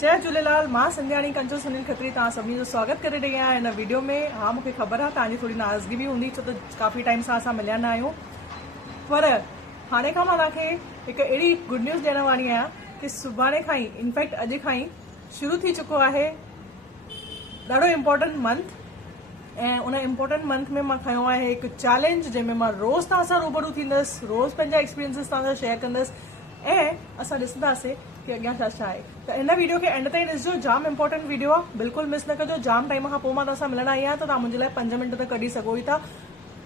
जय झूलेलाल। मां संध्याणी कंचो सुनील खत्री तव्हां सभिनी जो स्वागत करे रही आहियां हिन वीडियो में। हाँ, मूंखे ख़बर आहे तव्हांजी थोड़ी नाराज़गी भी हूंदी छो त काफ़ी टाइम सां असां मिलिया न आहियूं, पर हाणे खां मां तव्हांखे हिकु अहिड़ी गुड न्यूज़ ॾियण वारी आहियां कि सुभाणे खां ई इनफैक्ट अॼु खां ई शुरू थी चुको आहे ॾाढो इम्पोर्टेंट मंथ। ऐं उन इम्पोर्टेंट मंथ में मां खयो आहे हिकु चैलेंज जंहिंमें मां रोज़ तव्हां सां रूबरू थींदसि, रोज़ पंहिंजा एक्सपीरियंसिस तव्हां सां शेयर कंदसि ऐं असां ॾिसंदासीं कि अॻियां छा छा आहे। त हिन वीडियो खे एंड ताईं ॾिसजो, जाम इंपॉर्टेंट वीडियो आहे, बिल्कुलु मिस न कजो। जाम टाइम खां पोइ मां तव्हां सां मिलण आई आहियां त तव्हां मुंहिंजे लाइ 5 मिंट त कढी सघो ई था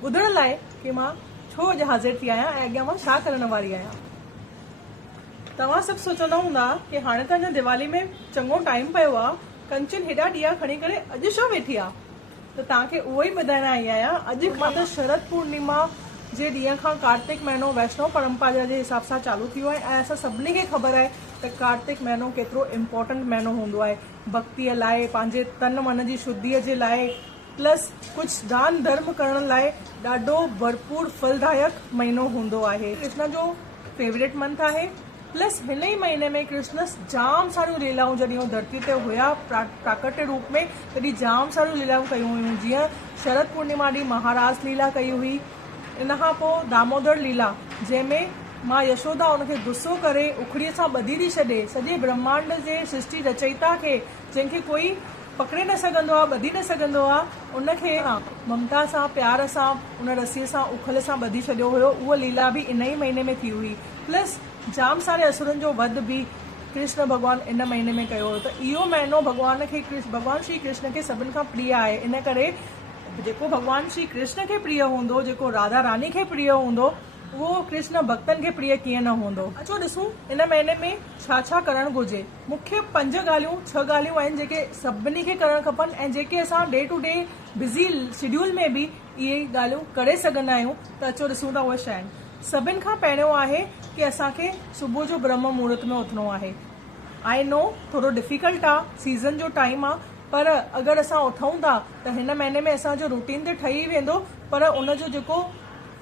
ॿुधण लाइ कि मां छो अॼु हाज़िर थी आहियां ऐं अॻियां मां छा करण वारी आहियां। तव्हां सभु सोचंदा हूंदा कि हाणे त अञा दिवाली में चङो टाइम पियो आहे, कंचन हेॾा ॾीआ खणी करे अॼु छो वेठी आहे, त तव्हांखे उहो ई ॿुधाइण आई आहियां। अॼु मां त शरद पूर्णिमा जे ॾींहं खां कार्तिक महीनो वैष्णव परंपरा जे हिसाब सां चालू थी वियो आहे ऐं असां सभिनी खे ख़बर आहे त कार्तिक महीनो केतिरो इम्पोर्टेंट महीनो हूंदो आहे भक्तीअ लाइ, पंहिंजे तन मन जी शुद्धीअ जे लाइ, प्लस कुझु दान धर्म करण लाइ ॾाढो भरपूर फलदायक महीनो हूंदो आहे। कृष्ण जो फेवरेट मंथ आहे, प्लस हिन ई महीने में कृष्ण जाम सारियूं लीलाऊं जॾहिं उहो धरती ते हुया प्राकट्य रूप में तॾहिं जाम सारियूं लीलाऊं कयूं हुयूं। जीअं शरद पूर्णिमा ॾींहुं महाराज लीला कई हुई, इन खां पोइ दामोदर लीला जंहिंमें मां यशोदा उनखे गुस्सो करे उखड़ीअ सां ॿधी थी छॾे, सॼे ब्रह्मांड जे सृष्टि रचयिता खे जंहिंखे कोई पकड़े न सघंदो आहे, ॿधी न सघंदो आहे, उनखे ममता सां प्यार सां उन रसीअ सां उखल सां ॿधी छॾियो हुयो। उहा लीला बि इन ई महीने में थी हुई। प्लस जाम सारे असुरनि जो वध बि कृष्ण भॻवानु इन महीने में कयो हुयो। त इहो महीनो भॻवान श्री कृष्ण खे सभिनि खां प्रिय आहे। इन करे जेको भॻवान श्री कृष्ण खे प्रिय हूंदो, जेको राधा रानी खे प्रिय हूंदो, उहो कृष्ण भक्तनि खे प्रिय कीअं न हूंदो। अचो ॾिसूं इन महीने में छा छा करणु घुरिजे। मुख्य 5 ॻाल्हियूं 6 ॻाल्हियूं आहिनि जेके सभिनी खे करणु खपनि ऐं जेके असां day to day busy schedule में बि इहे ॻाल्हियूं करे सघंदा आहियूं। त अचो ॾिसूं था उहे छा आहिनि। सभिनि खां पहिरियों आहे कि असांखे सुबुह जो ब्रह्म मुहूर्त में उथणो आहे। आई नो थोरो डिफिकल्ट आहे, सीज़न जो टाइम आहे, पर अगरि असां उथूं था त हिन महीने में असांजो रूटीन ते ठही वेंदो, पर उनजो जेको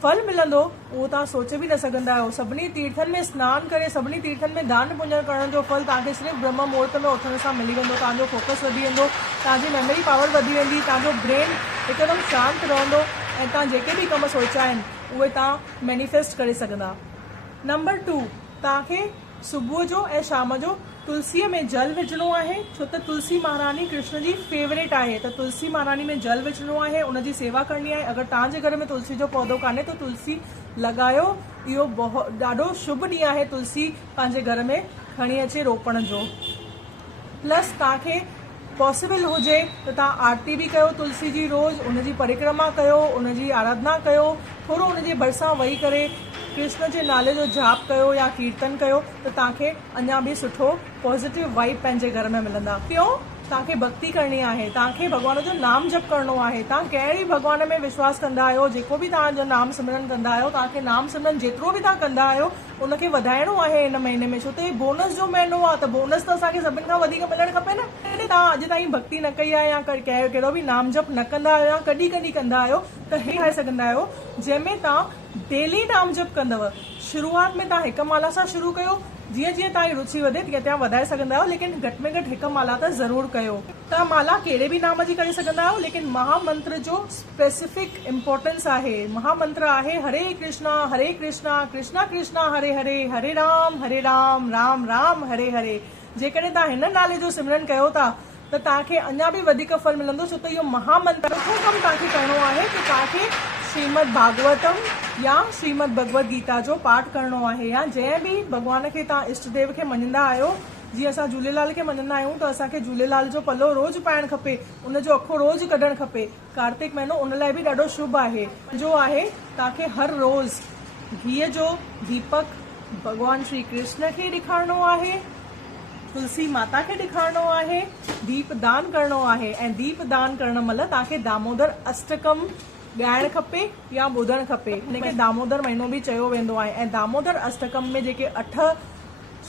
फल मिलंदो उहो तव्हां सोचे बि न सघंदा आहियो। सभिनी तीर्थनि में सनानु करे, सभिनी तीर्थनि में दान पुञ करण जो फल तव्हांखे सिर्फ़ु ब्रह्म मुहूर्त में उथण सां मिली वेंदो। तव्हांजो फोकस वधी वेंदो, तव्हांजी मेमोरी पावर वधी वेंदी, तव्हांजो ब्रेन हिकदमि शांति रहंदो ऐं तव्हां जेके बि कम सोचिया आहिनि उहे तव्हां मैनिफेस्ट करे सघंदा। नंबर 2, तव्हांखे सुबुह जो ऐं शाम जो तुलसीअ में जल विझणो आहे, छो त तुलसी महारानी कृष्ण जी फेवरेट आहे। त तुलसी महारानी में जल विझणो आहे, उनजी सेवा करणी आहे। अगरि तव्हांजे घर में तुलसी जो पौधो कान्हे त तुलसी लॻायो, इहो ॾाढो शुभ ॾींहुं आहे तुलसी पंहिंजे घर में खणी अचे रोपण जो। प्लस तव्हांखे पॉसिबल हुजे त तव्हां आरती बि कयो तुलसी जी, रोज़ उनजी परिक्रमा कयो, उनजी आराधना कयो, थोरो उनजे भरिसां वेही करे कृष्ण जे नाले जो जाप कयो या कीर्तन कयो, त तव्हांखे अञा बि सुठो पॉजिटिव वाइब पंहिंजे घर में मिलंदा। क्यों? तव्हांखे भक्ति करणी आहे, तव्हांखे भॻवान जो नाम जप करणो आहे। तव्हां कहिड़े भॻवान में विश्वास कंदा आहियो, जेको बि तव्हांजो नाम सिमरन कंदा आहियो, तव्हांखे नाम सिमरन जेतिरो बि तव्हां कंदा आहियो उनखे वधाइणो आहे हिन महीने में, छो त हे बोनस जो महीनो आहे। त बोनस त असांखे सभिनि खां वधीक मिलणु खपे न। तव्हां अॼु ताईं भक्ति न कई आहे या कहिड़ो बि नाम जप न कंदा आहियो या कॾहिं कॾहिं कंदा आहियो, त हे ठाहे सघंदा आहियो जंहिंमें तव्हां डेली नाम जप कंदव। शुरूआत में तव्हां 1 माला सां शुरू कयो, जीअं जीअं तव्हांजी रुचि वधे तीअं तव्हां वधाए सघंदा आहियो, लेकिन घटि में घटि 1 माला त ज़रूरु कयो। तव्हां माला कहिड़े बि नाम जी करे सघंदा आहियो, लेकिन महामंत्र जो स्पेसिफिक इम्पोर्टेंस आहे। महामंत्र आहे हरे कृष्णा कृष्णा कृष्णा हरे हरे, हरे राम राम राम हरे हरे। जेकॾहिं तव्हां हिन नाले जो सिमरन कयो था त तव्हांखे अञा बि वधीक फल मिलंदो, छो त इहो महामंत्र कमु तव्हांखे करिणो आहे कि तव्हांखे श्रीमद भागवतम या श्रीमद भगवत गीता जो पाठ करिणो आहे, या जंहिं बि भॻवान खे तव्हां इष्ट देव खे मञंदा आहियो। जीअं असां झूलेलाल खे मञंदा आहियूं त असांखे झूलेलाल जो पल्लो रोज़ पाइणु खपे, उनजो अखो रोज़ कढणु खपे। कार्तिक महीनो उन लाइ बि ॾाढो शुभ आहे। जो आहे तव्हांखे हर रोज़ घीअ जो दीपक भॻवान श्री कृष्ण खे ॾेखारणो आहे, तुलसी माता खे ॾेखारणो आहे, दीप दान करणो आहे। ऐं दीप दान करण महिल तव्हांखे दामोदर अष्टकम ॻाइणु खपे या ॿुधणु खपे। हिनखे दामोदर महीनो बि चयो वेंदो आहे। ऐं दामोदर अष्टकम में जेके 8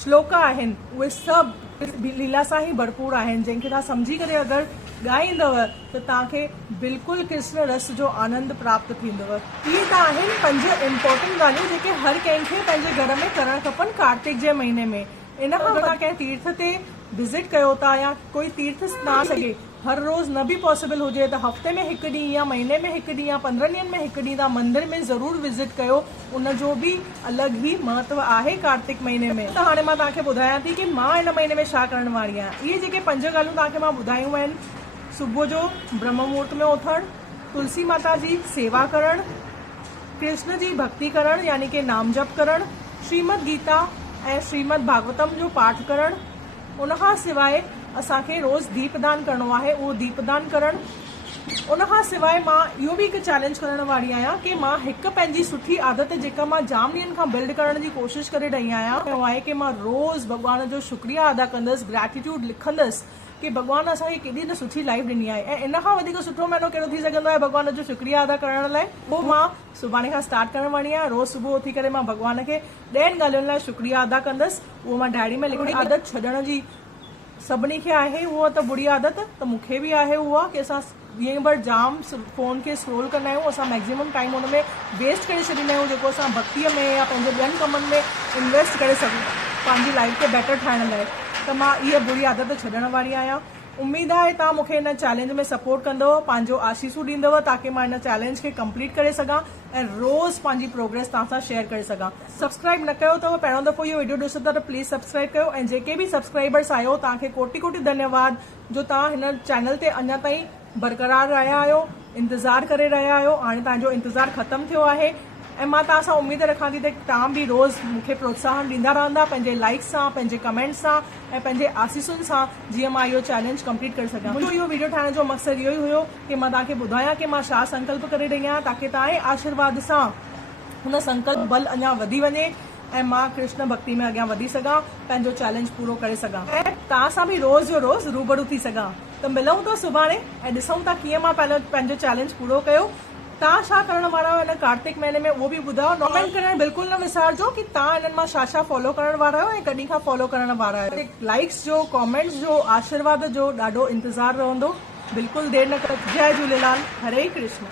श्लोक आहिनि उहे सभु लीला सां ई भरपूर आहिनि, जंहिंखे तव्हां सम्झी करे अगरि ॻाईंदव त तव्हांखे बिल्कुलु कृष्ण रस जो आनंद प्राप्त थींदव। इहे त आहिनि 5 इम्पोर्टेंट ॻाल्हियूं जेके हर कंहिंखे पंहिंजे घर में करणु खपनि कार्तिक जे महीने में। इन खां तव्हां कंहिं तीर्थ ते विज़िट कयो था या कोई तीर्थ ना सघे, हर रोज़ न बि पॉसिबल हुजे त हफ़्ते में हिकु ॾींहुं या महीने में हिकु ॾींहुं या 15 ॾींहंनि में हिकु ॾींहुं तव्हां मंदिर में ज़रूर विज़िट कयो। उनजो बि अलॻि ई महत्व आहे कार्तिक महीने में। त हाणे मां तव्हांखे ॿुधायां थी कि मां हिन महीने में छा करण वारी आहियां। इहे जेके 5 ॻाल्हियूं तव्हांखे मां ॿुधायूं आहिनि, सुबुह जो ब्रह्म मुहूर्त में उथणु, तुलसी माता जी सेवा करणु, कृष्ण जी भक्ति करणु यानी कि नाम जप करणु, श्रीमद गीता ऐं श्रीमद भागवतम जो पाठ करणु, उनखां सवाइ असांखे रोज़ दीपदान करणो आहे, उहो दीपदान करणु। उनखां सवाइ मां इहो बि हिकु चैलेंज करण वारी आहियां कि मां हिकु पंहिंजी सुठी आदत जेका मां जाम ॾींहंनि खां बिल्ड करण जी कोशिशि करे रही आहियां, उहो आहे कि मां रोज़ भॻवान जो शुक्रिया अदा कंदसि, ग्रैटिट्यूड लिखंदसि कि भॻवान असांखे केॾी न सुठी लाइफ ॾिनी आहे ऐं इन खां वधीक सुठो महीनो कहिड़ो थी सघंदो आहे भॻवान जो शुक्रिया अदा करण लाइ। पोइ मां सुभाणे खां स्टार्ट करण वारी आहियां। रोज़ सुबुह उथी करे मां भॻवान खे 10 ॻाल्हियुनि लाइ शुक्रिया अदा कंदसि। उहो मां डायरी में लिखणी आदत छॾण जी सभिनी खे आहे, उहा त बुरी आदत त मूंखे बि आहे उहा कि असां ॾींहं भर जाम फ़ोन खे स्क्रोल कंदा आहियूं, असां मैक्सिमम टाइम हुन में वेस्ट करे छॾींदा आहियूं जेको असां भक्तीअ में या पंहिंजे ॿियनि कमनि में इन्वेस्ट करे सघूं पंहिंजी लाइफ खे बेटर ठाहिण लाइ। त मां इहा बुरी आदत छॾण वारी आहियां। उम्मीद आहे तव्हां मूंखे हिन चैलेंज में सपोर्ट कंदव, पंहिंजो आशीसूं ॾींदव ताकि मां हिन चैलेंज खे कंप्लीट करे सघां ऐं रोज़ पंहिंजी प्रोग्रेस तव्हां सां शेयर करे सघां। सब्सक्राइब न कयो अथव, पहिरों दफ़ो इहो वीडियो ॾिसो था त प्लीज़ सब्सक्राइब कयो ऐं जेके बि सब्सक्राइबर्स आहियो तव्हांखे कोटि कोटि धन्यवाद जो तव्हां हिन चैनल ते अञा ताईं बरक़रार रहिया आहियो, इंतज़ारु करे रहिया आहियो। हाणे तव्हांजो इंतज़ारु ख़तमु थियो आहे ऐं मां तव्हां सां उमेद रखां थी त तव्हां बि रोज़ मूंखे प्रोत्साहन ॾींदा रहंदा पंहिंजे लाइक्स सां, पंहिंजे कमेंट्स सां ऐं पंहिंजे आसीसुनि सां, जीअं मां इहो चैलेंज कंप्लीट करे सघां। मुंहिंजो इहो वीडियो ठाहिण जो मक़सदु इहो ई हुयो कि मां तव्हांखे ॿुधायां कि मां छा संकल्प करे रही आहियां ताकि तव्हांजे आशीर्वाद सां हुन संकल्प बल अञा वधी वञे ऐं मां कृष्ण भक्ति में अॻियां वधी सघां, पंहिंजो चैलेंज पूरो करे सघां ऐं तव्हां सां बि रोज़ जो रोज़ रूबरू थी सघां। त मिलूं था सुभाणे ऐं ॾिसूं था कीअं मां पंहिंजो चैलेंज पूरो कयो। तव्हां छा करण वारा आहियो हिन कार्तिक महीने में उहो बि ॿुधायो। कमेंट करणु बिल्कुलु न विसारजो कि तव्हां हिननि मां छा छा फॉलो करण वारा आहियो ऐं कॾहिं खां फॉलो करण वारा आहियो। लाइक्स जो, कमेंट्स जो, आशीर्वाद जो ॾाढो इंतज़ारु रहंदो। बिल्कुलु देरि न कयो। जय झूलेलाल, हरे कृष्ण।